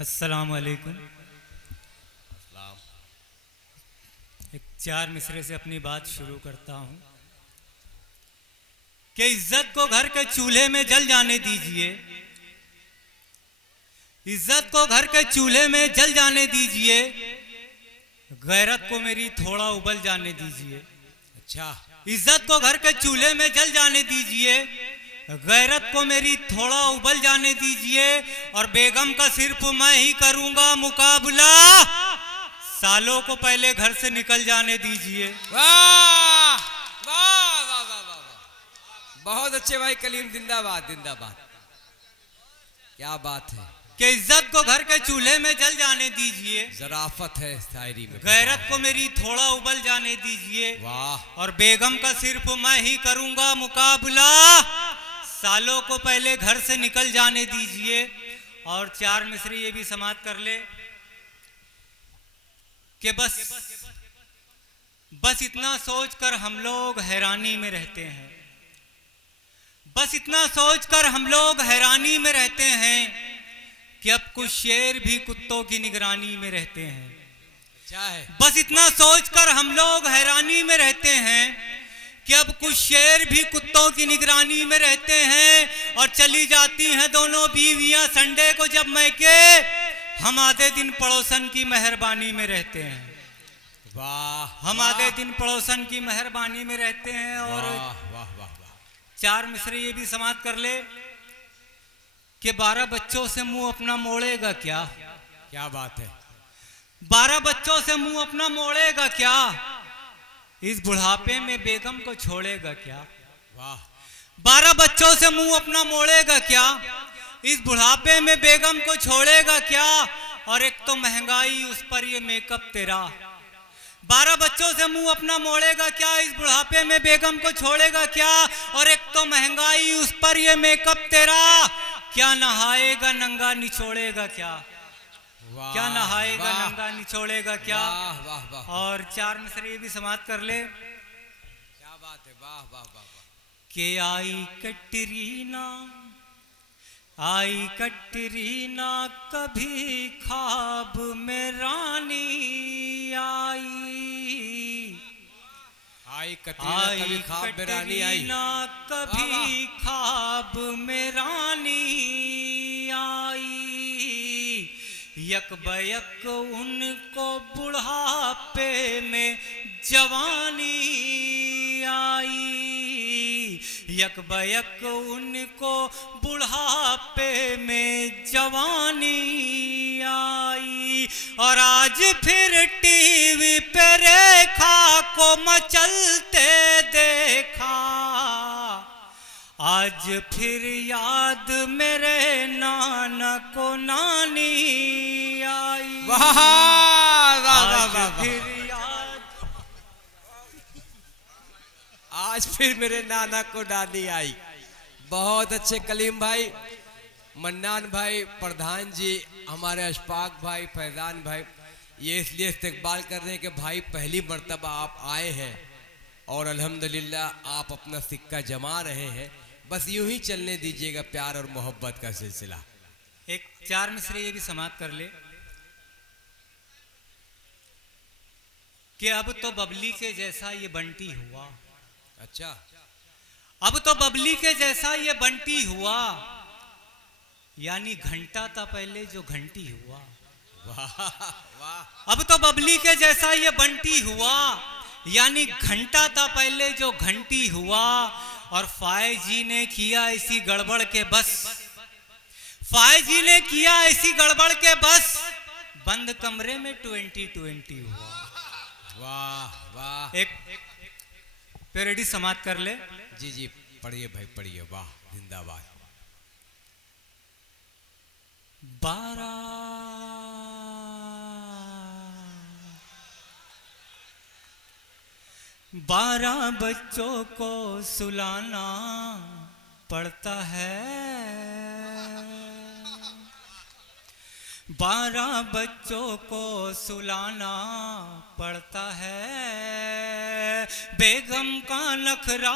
अस्सलाम वालेकुम। एक चार मिसरे से अपनी बात शुरू करता हूँ कि इज्जत को घर के चूल्हे में जल जाने दीजिए, इज्जत को घर के चूल्हे में जल जाने दीजिए, गैरत को मेरी थोड़ा उबल जाने दीजिए। अच्छा, इज्जत को घर के चूल्हे में जल जाने दीजिए, गैरत को मेरी थोड़ा उबल जाने दीजिए, और बेगम का सिर्फ मैं ही करूंगा मुकाबला, सालों को पहले घर से निकल जाने दीजिए। वाह वाह वाह वाह वाह, बहुत अच्छे भाई कलीम, जिंदाबाद जिंदाबाद। क्या बात है कि इज्जत को घर के चूल्हे में जल जाने दीजिए, जराफत है शायरी में। गैरत को मेरी थोड़ा उबल जाने दीजिए, वाह, और बेगम का सिर्फ मैं ही करूंगा मुकाबला, सालों को पहले घर से निकल जाने दीजिए। और चार मिसरी ये भी समाप्त कर ले कि बस इतना सोचकर हम लोग हैरानी में रहते हैं, बस इतना सोचकर हम लोग हैरानी में रहते हैं कि अब कुछ शेर भी कुत्तों की निगरानी में रहते हैं। क्या है? बस इतना सोचकर हम लोग हैरानी में रहते हैं कि अब कुछ शेर भी कुत्तों की निगरानी में रहते हैं, और चली जाती हैं दोनों बीवियां संडे को जब मैके, हम आधे दिन पड़ोसन की मेहरबानी में रहते हैं। वाह, हम आधे दिन पड़ोसन की मेहरबानी में रहते हैं। और वाह वाह वाह, चार मिसरे ये भी समाप्त कर ले कि 12 बच्चों से मुंह अपना मोड़ेगा क्या? क्या बात है? 12 बच्चों से मुंह अपना मोड़ेगा क्या? इस बुढ़ापे में बेगम को छोड़ेगा क्या? वाह, 12 बच्चों से मुंह अपना मोड़ेगा क्या? इस बुढ़ापे में बेगम को छोड़ेगा क्या? और एक तो महंगाई उस पर ये मेकअप तेरा। 12 बच्चों से मुंह अपना मोड़ेगा क्या? इस बुढ़ापे में बेगम को छोड़ेगा क्या? और एक तो महंगाई उस पर ये मेकअप तेरा। क्या नहाएगा नंगा निचोड़ेगा क्या? वाह, क्या नहाएगा वाह, नंगा निचोड़ेगा क्या? वाह वाह वाह, और चार मिसरे ये भी समाप्त कर ले क्या बात है? वाह वाह वाह वाह, कि आई कटरीना कभी ख्वाब में रानी आई कतरीना कभी ख्वाब में रानी आई। कभी ख्वाब में रानी आई, यक बयक उनको बुढ़ापे में जवानी आई, यक बयक उनको बुढ़ापे में जवानी आई। और आज फिर टीवी पे रेखा को मचलते देखा, आज फिर याद मेरे नाना को नानी आई। वाह वाह वाह आज वाह, फिर याद, आज फिर मेरे नाना को नानी आई। बहुत अच्छे कलीम भाई, मन्नान भाई, प्रधान जी, हमारे अशफाक भाई, फैजान भाई, ये इसलिए इस्तकबाल कर रहे हैं कि भाई पहली मर्तबा आप आए हैं और अल्हम्दुलिल्लाह आप अपना सिक्का जमा रहे हैं। बस यूं ही चलने दीजिएगा प्यार और मोहब्बत का सिलसिला। एक चार मिसरे ये भी समाप्त कर ले कि अब तो बबली के जैसा ये बंटी हुआ, अच्छा, अब तो बबली के जैसा ये बंटी हुआ, यानी घंटा था पहले जो घंटी हुआ। वाह वाह, अब तो बबली के जैसा ये बंटी हुआ, यानी घंटा था पहले जो घंटी हुआ। और फाय जी ने किया ऐसी गड़बड़ के बस, फाय जी ने किया ऐसी गड़बड़ के बस, बंद कमरे में 2020 हुआ। वाह वाह, एक पेरेडी समाप्त कर ले। जी जी, पढ़िए भाई पढ़िए, वाह जिंदाबाद। 12 बच्चों को सुलाना पड़ता है, 12 बच्चों को सुलाना पड़ता है, बेगम का नखरा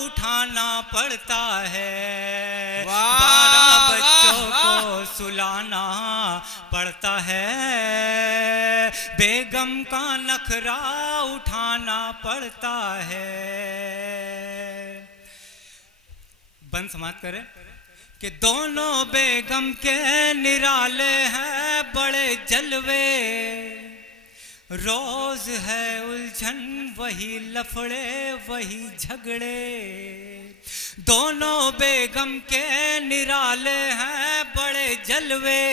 उठाना पड़ता है। 12 बच्चों को सुलाना पड़ता है, बेगम का नखरा उठाना पड़ता है। बंद समाप्त करें कि दोनों बेगम के निराले हैं बड़े जलवे, रोज है उलझन वही लफड़े वही झगड़े। दोनों बेगम के निराले हैं बड़े जलवे,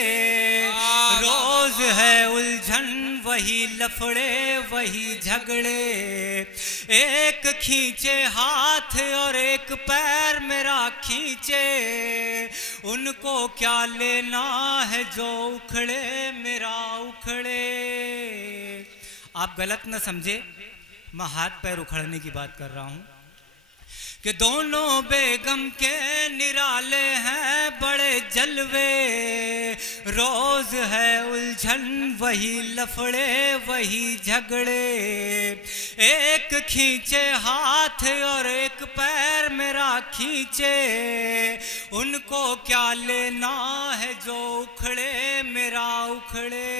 रोज है उलझन वही लफड़े वही झगड़े। एक खींचे हाथ और एक पैर मेरा खींचे, उनको क्या लेना है जो उखड़े मेरा उखड़े। आप गलत न समझे, मैं हाथ पैर उखड़ने की बात कर रहा हूं कि दोनों बेगम के निराले हैं बड़े जलवे, रोज है उलझन वही लफड़े वही झगड़े। एक खींचे हाथ और एक पैर मेरा खींचे, उनको क्या लेना है जो उखड़े मेरा उखड़े।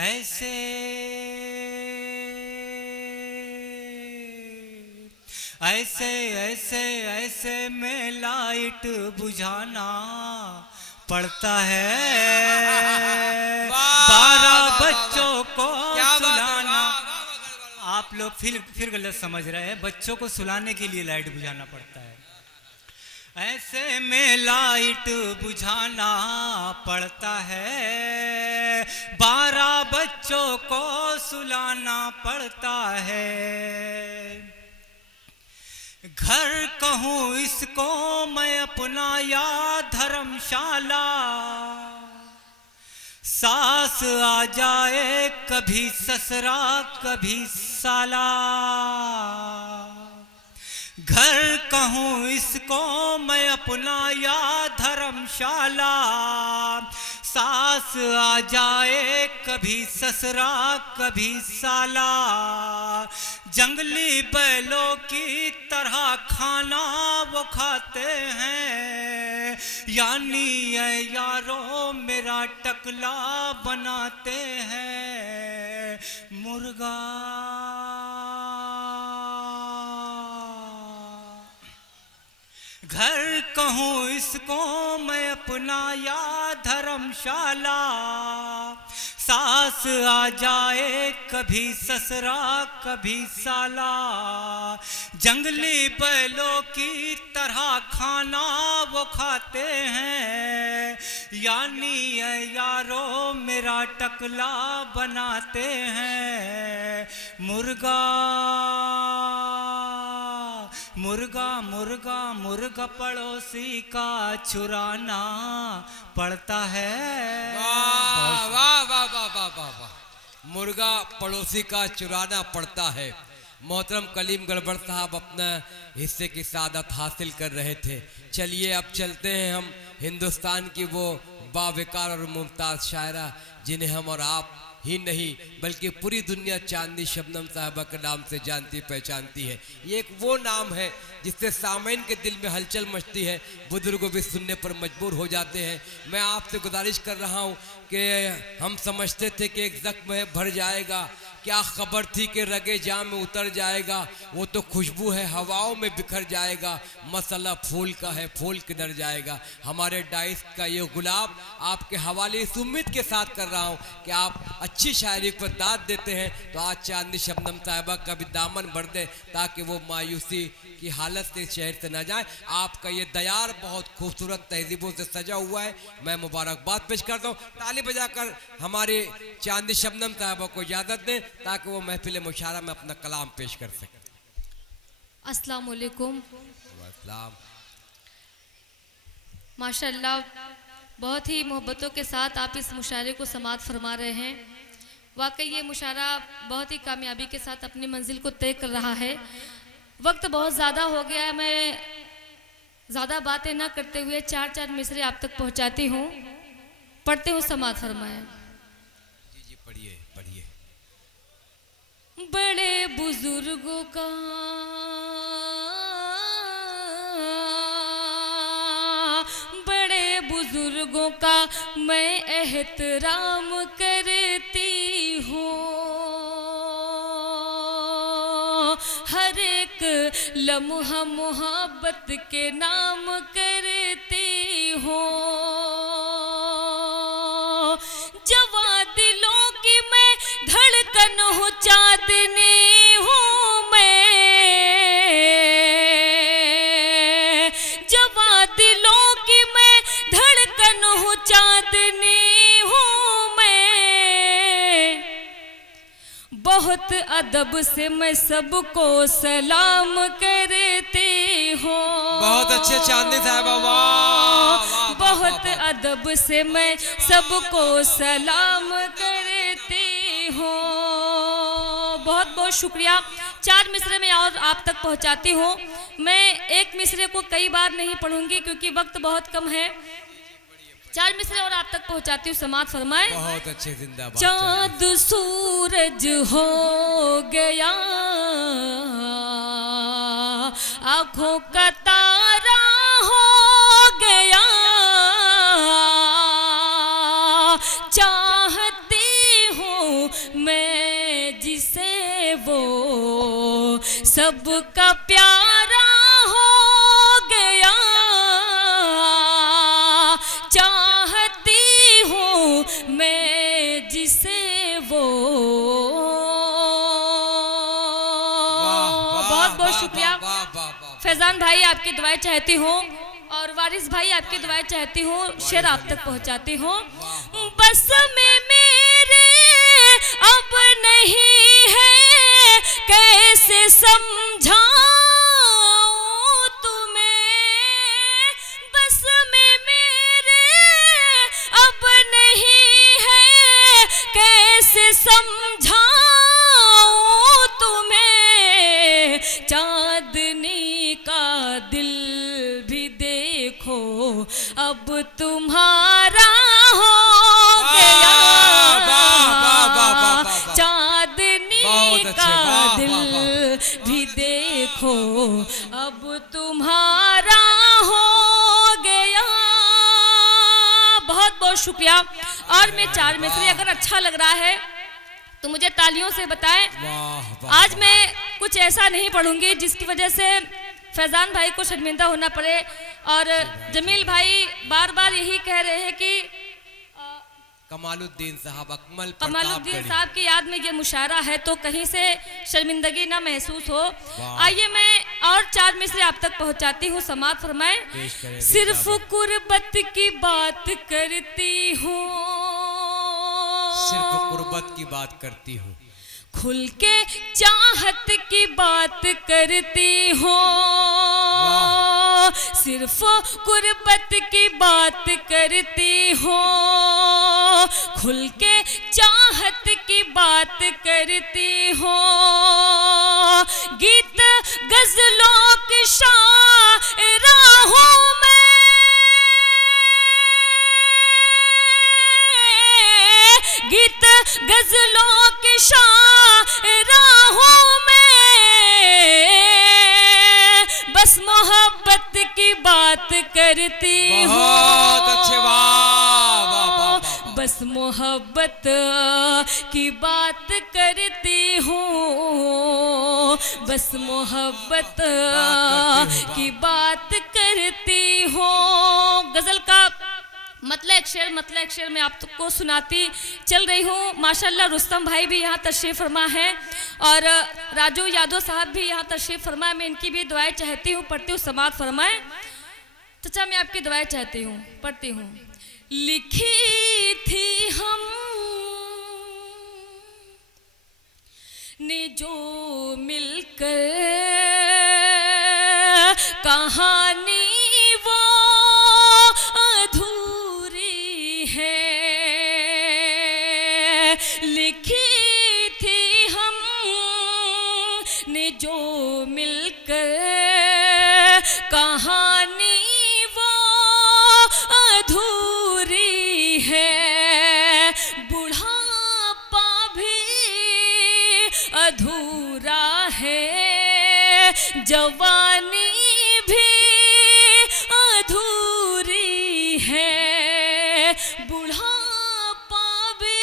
ऐसे ऐसे ऐसे ऐसे में लाइट बुझाना पड़ता है, 12 बच्चों को सुलाना। आप लोग फिर गलत समझ रहे हैं, बच्चों को सुलाने के लिए लाइट बुझाना पड़ता है। ऐसे में लाइट बुझाना पड़ता है, 12 बच्चों को सुलाना पड़ता है। घर कहूँ इसको मैं अपना या धर्मशाला, सास आ जाए कभी ससुरा कभी साला। घर कहूँ इसको मैं अपना या धर्मशाला, सास आ जाए कभी ससुरा कभी साला। जंगली बैलों की तरह खाना वो खाते हैं, यानी ये यारों मेरा टकला बनाते हैं। मुर्गा घर कहूँ इसको मैं अपना या धर्मशाला, सास आ जाए कभी ससुरा कभी साला। जंगली बैलों की तरह खाना वो खाते हैं, यानी ये यारों मेरा टकला बनाते हैं। मुर्गा मुर्गा मुर्गा मुर्गा पड़ोसी का चुराना पड़ता है। वाह वाह वाह वाह वाह वाह वाह। मुर्गा पड़ोसी का चुराना पड़ता है। मोहतरम कलीम गड़बड़ साहब अपना हिस्से की सादत हासिल कर रहे थे। चलिए अब चलते हैं हम हिंदुस्तान की वो बावकार और मुमताज़ शायरा जिन्हें हम और आप ही नहीं बल्कि पूरी दुनिया चांदनी शबनम साहबा के नाम से जानती पहचानती है। ये एक वो नाम है जिससे सामईन के दिल में हलचल मचती है, बुजुर्गों भी सुनने पर मजबूर हो जाते हैं। मैं आपसे गुजारिश कर रहा हूँ कि हम समझते थे कि एक जख्म है भर जाएगा, क्या खबर थी कि रगे जाम में उतर जाएगा। वो तो खुशबू है हवाओं में बिखर जाएगा, मसला फूल का है फूल किधर जाएगा। हमारे डाइस का ये गुलाब आपके हवाले इस उम्मीद के साथ कर रहा हूँ कि आप अच्छी शायरी पर दाद देते हैं, तो आज चांदनी शबनम साहिबा का भी दामन भर दे ताकि वो मायूसी की हालत से शहर से न जाए। आपका ये दयार बहुत खूबसूरत तहजीबों से सजा हुआ है। मैं मुबारकबाद पेश करता हूँ। ताली बजाकर हमारे चांदनी शबनम साहिबा को इजाज़त दें ताकि वो महफिल मुशारा में अपना कलाम पेश कर सकें। अस्सलाम वालेकुम। अस्सलाम। माशाअल्लाह बहुत ही मोहब्बतों के साथ आप इस मुशायरे को समाअत फरमा रहे हैं। वाकई ये मुशायरा बहुत ही कामयाबी के साथ अपनी मंजिल को तय कर रहा है। वक्त बहुत ज़्यादा हो गया है, मैं ज़्यादा बातें ना करते हुए चार चार मिसरे आप तक पहुंचाती हूँ। पढ़ते हूँ, समाअत फरमाएं। जी जी पढ़िए पढ़िए। बड़े बुजुर्गों का बड़े बुजुर्गों का मैं एहतराम करती हूँ, हर एक लम्हा मोहब्बत के नाम करती हूँ। जवा दिलों की मैं धड़कन हूँ, चांदनी हूँ मैं, जवा दिलों की मैं धड़कन हूँ, चांदनी हूँ मैं। बहुत अदब से मैं सबको सलाम करती हूँ। बहुत अच्छे चांदनी साहब, वाह बहुत अदब से मैं सबको सलाम करती हूँ। बहुत बहुत शुक्रिया। 4 मिसरे में और आप तक पहुँचाती हूँ। मैं एक मिसरे को कई बार नहीं पढ़ूंगी क्योंकि वक्त बहुत कम है। 4 मिसरे और आप तक पहुँचाती हूँ, समाप्त फरमाए। बहुत अच्छे, जिंदाबाद। चाँद सूरज हो गया, आँखों का तारा हो गया, चाहती हूँ मैं जिसे वो सबका प्यारा हो गया, चाहती हूँ मैं जिसे वो। बहुत बहुत शुक्रिया। फैजान भाई आपकी दुआएं चाहती हूँ और वारिस भाई आपकी दुआएं चाहती हूँ, शेर आप तक पहुँचाती हूँ। बस में मेरे अब नहीं है, कैसे समझाऊं तुम्हें, बस में मेरे अब नहीं है, कैसे समझाऊं तुम्हें। चांदनी का दिल भी देखो अब तुम्हारा हो गया, चांदनी का दिल भी देखो अब तुम्हारा हो गया। बहुत बहुत शुक्रिया। और मैं 4 मिसरे अगर अच्छा लग रहा है तो मुझे तालियों से बताएं। आज मैं कुछ ऐसा नहीं पढ़ूंगी जिसकी वजह से फैजान भाई को शर्मिंदा होना पड़े। और जमील भाई बार बार यही कह रहे हैं कि कमालुद्दीन साहब, कमालुद्दीन साहब की याद में ये मुशायरा है, तो कहीं से शर्मिंदगी ना महसूस हो। आइए मैं और 4 मिसरे आप तक पहुंचाती हूँ, समाप्त फरमाएं। सिर्फ कुर्बत की बात करती हूँ, सिर्फ कुर्बत की बात करती हूँ, खुल के चाहत की बात करती हूँ, सिर्फ कुर्बत की बात करती हूँ, खुल के चाहत की बात करती हूँ। गीत गजलों की शायरा हूँ मैं, गीत गजलों की शायरा हूँ मैं, बस मोहब्बत की बात करती हूँ। बहुत अच्छे, बस मोहब्बत की बात करती हूँ, बस मोहब्बत की बात करती हूँ। गजल का मतलब एक शेर मैं आपको सुनाती चल रही हूँ। माशाल्लाह रुस्तम भाई भी यहाँ तशरीफ़ फरमा है और राजू यादव साहब भी यहाँ तशरीफ़ फरमा है। मैं इनकी भी दुआएं चाहती हूँ, पढ़ती हूँ, समाप्त फरमाएं। चाचा मैं आपकी दुआएं चाहती हूँ, पढ़ती हूँ। लिखी थी हम ने जो मिलकर कहानी वो अधूरी है, लिखी थी हम ने जो मिलकर कहानी वो अधूरी है, बुढ़ापा भी अधूरा है, जवानी भी अधूरी है, बुढ़ापा भी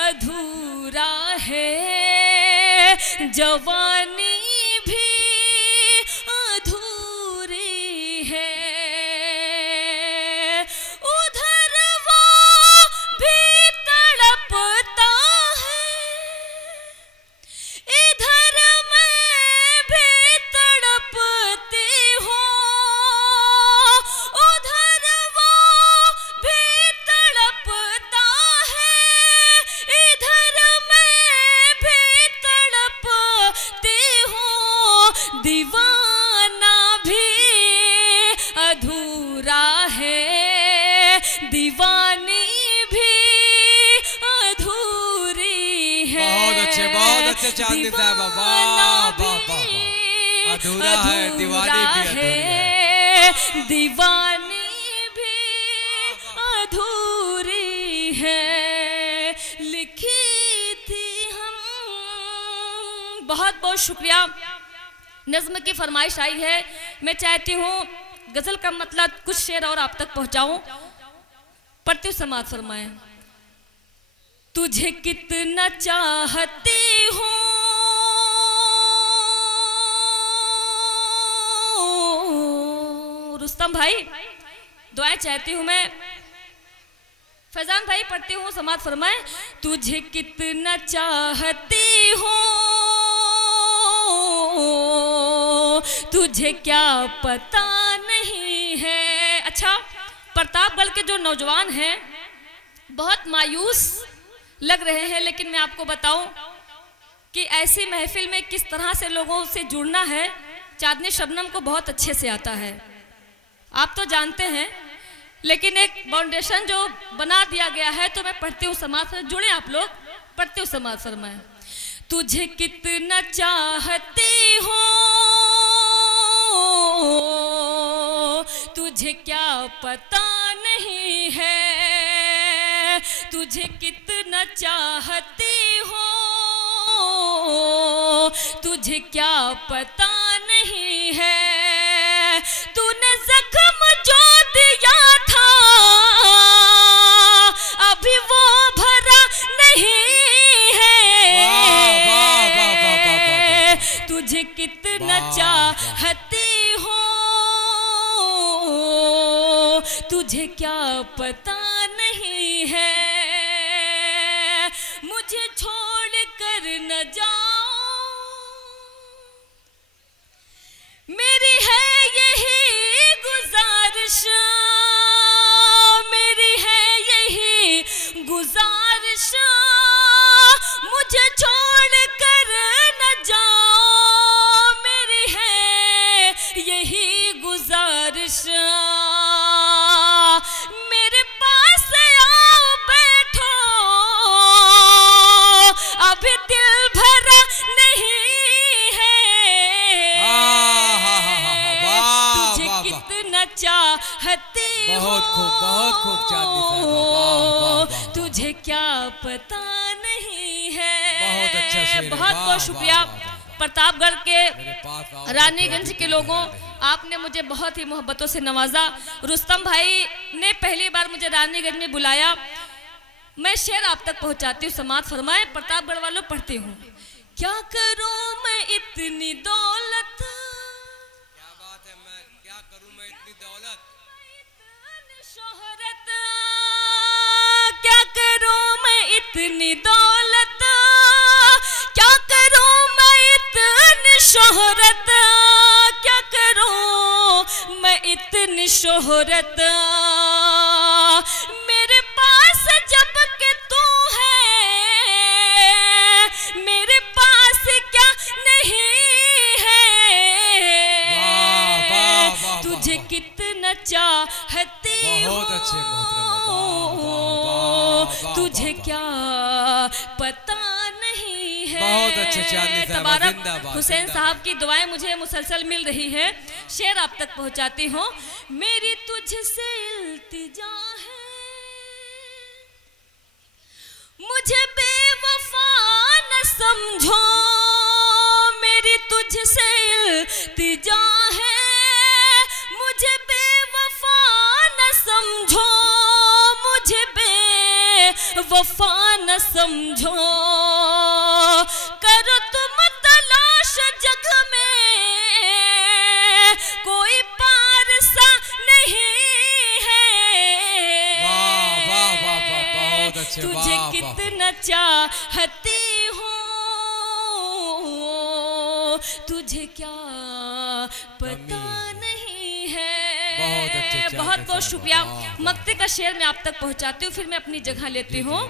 अधूरा है, जवानी भी अधूरी है। उधर वो भी तड़पता है, इधर मैं भी तड़पती हूँ। उधर वो भी तड़पता है, इधर मैं भी तड़पती हूँ। दीवाना भी अधूरा है, दीवानी भी अधूरी है। बहुत अच्छे चांदनी साहब, वाह वाह वाह। अधूरा है, दीवानी भी अधूरी है, दीवानी भी अधूरी है। लिखी थी हम, बहुत बहुत शुक्रिया। नज्म की फरमाइश आई है, मैं चाहती हूँ गजल का मतलब कुछ शेर और आप तक पहुंचाऊं। पढ़ती हूँ, समाज फरमाएं। तुझे कितना चाहती हूँ रुस्तम भाई, दुआएं चाहती हूँ मैं। फैजान भाई पढ़ती हूँ, समाज फरमाएं। तुझे कितना चाहती हूँ, तुझे क्या पता नहीं है। अच्छा, प्रतापगढ़ के जो नौजवान हैं बहुत मायूस लग रहे हैं, लेकिन मैं आपको बताऊं कि ऐसी महफिल में किस तरह से लोगों से जुड़ना है, चांदनी शबनम को बहुत अच्छे से आता है, आप तो जानते हैं। लेकिन एक फाउंडेशन जो बना दिया गया है, तो मैं पढ़ती हूँ, समाज से जुड़े आप लोग। पढ़ती हूँ, समाज फरमाएं। तुझे कितना चाहती हूँ, तुझे क्या पता नहीं है। तुझे कितना चाहती हूँ, तुझे क्या पता नहीं है। तूने जख्म जो दिया था अभी वो भरा नहीं है। तुझे कितना चाहती हूँ, तुझे क्या पता नहीं है। मुझे छोड़ कर न जाओ, मेरी है यही गुजारिश, मेरी है यही गुजारिश। मुझे छोड़ कर न जाओ, मेरी है यही गुजारिश। मेरे पास आओ बैठो, अभी दिल भरा नहीं है। तुझे कितना चाहती हूँ, बहुत खूब चांदनी साहब, वाह वाह वाह। तुझे क्या पता नहीं है। बहुत अच्छा शेर है, बहुत वाह, बहुत शुक्रिया। वाह, वाह, वाह। प्रतापगढ़ के मेरे पास आओ, रानीगंज के लोगों, आपने मुझे बहुत ही मोहब्बतों से नवाजा। रुस्तम भाई ने पहली बार मुझे रानीगंज में बुलाया। मैं शेर आप तक पहुंचाती हूँ, समाज फरमाए। प्रतापगढ़ वालों पढ़ती हूँ। क्या करूँ मैं इतनी दौलत, क्या बात है, मैं क्या करूं मैं इतनी दौलत, इतनी शोहरत। क्या करूँ मैं इतनी दौलत, क्या करूँ मैं इतनी शोहरत। क्या करूँ मैं इतनी शोहरत। मेरे पास जब के तू है, मेरे पास क्या नहीं है। वाह, वाह, वाह, तुझे वाह। कितना चाहती बहुत अच्छे मोहतरमा, वाह, वाह, वाह, वाह, तुझे वाह। क्या पता नहीं है। बहुत अच्छे चांदनी साहब, तबारक जिंदाबाद, हुसैन जिंदाबाद। साहब की दुआएं मुझे मुसलसल मिल रही है। शेर आप तक पहुंचाती हूँ। मेरी तुझसे इल्तिजा है, मुझे बेवफा न समझो। मेरी तुझसे इल्तिजा है, मुझे बेवफा न समझो। वफा न समझो, करो तुम तलाश जग में, कोई पार सा नहीं है। वाह वाह वाह वाह, बहुत अच्छे, तुझे वाह वाह। कितना चाहती हूँ, तुझे क्या पता नहीं है। बहुत अच्छे, बहुत बहुत शुक्रिया। वाह, वाह। मक्ते का शेर मैं आप तक पहुंचाती हूँ, फिर मैं अपनी जगह लेती हूँ।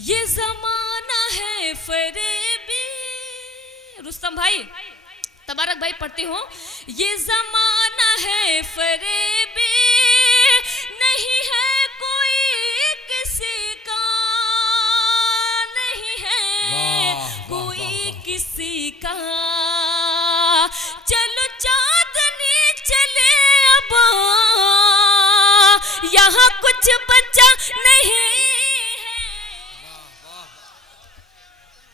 ये जमाना है फरेबी, रुस्तम भाई, तबारक भाई पढ़ती हूँ। ये जमाना है फरेबी, नहीं है कोई किसी का, नहीं है कोई किसी का। चलो चांदनी चले अब, यहाँ कुछ बचा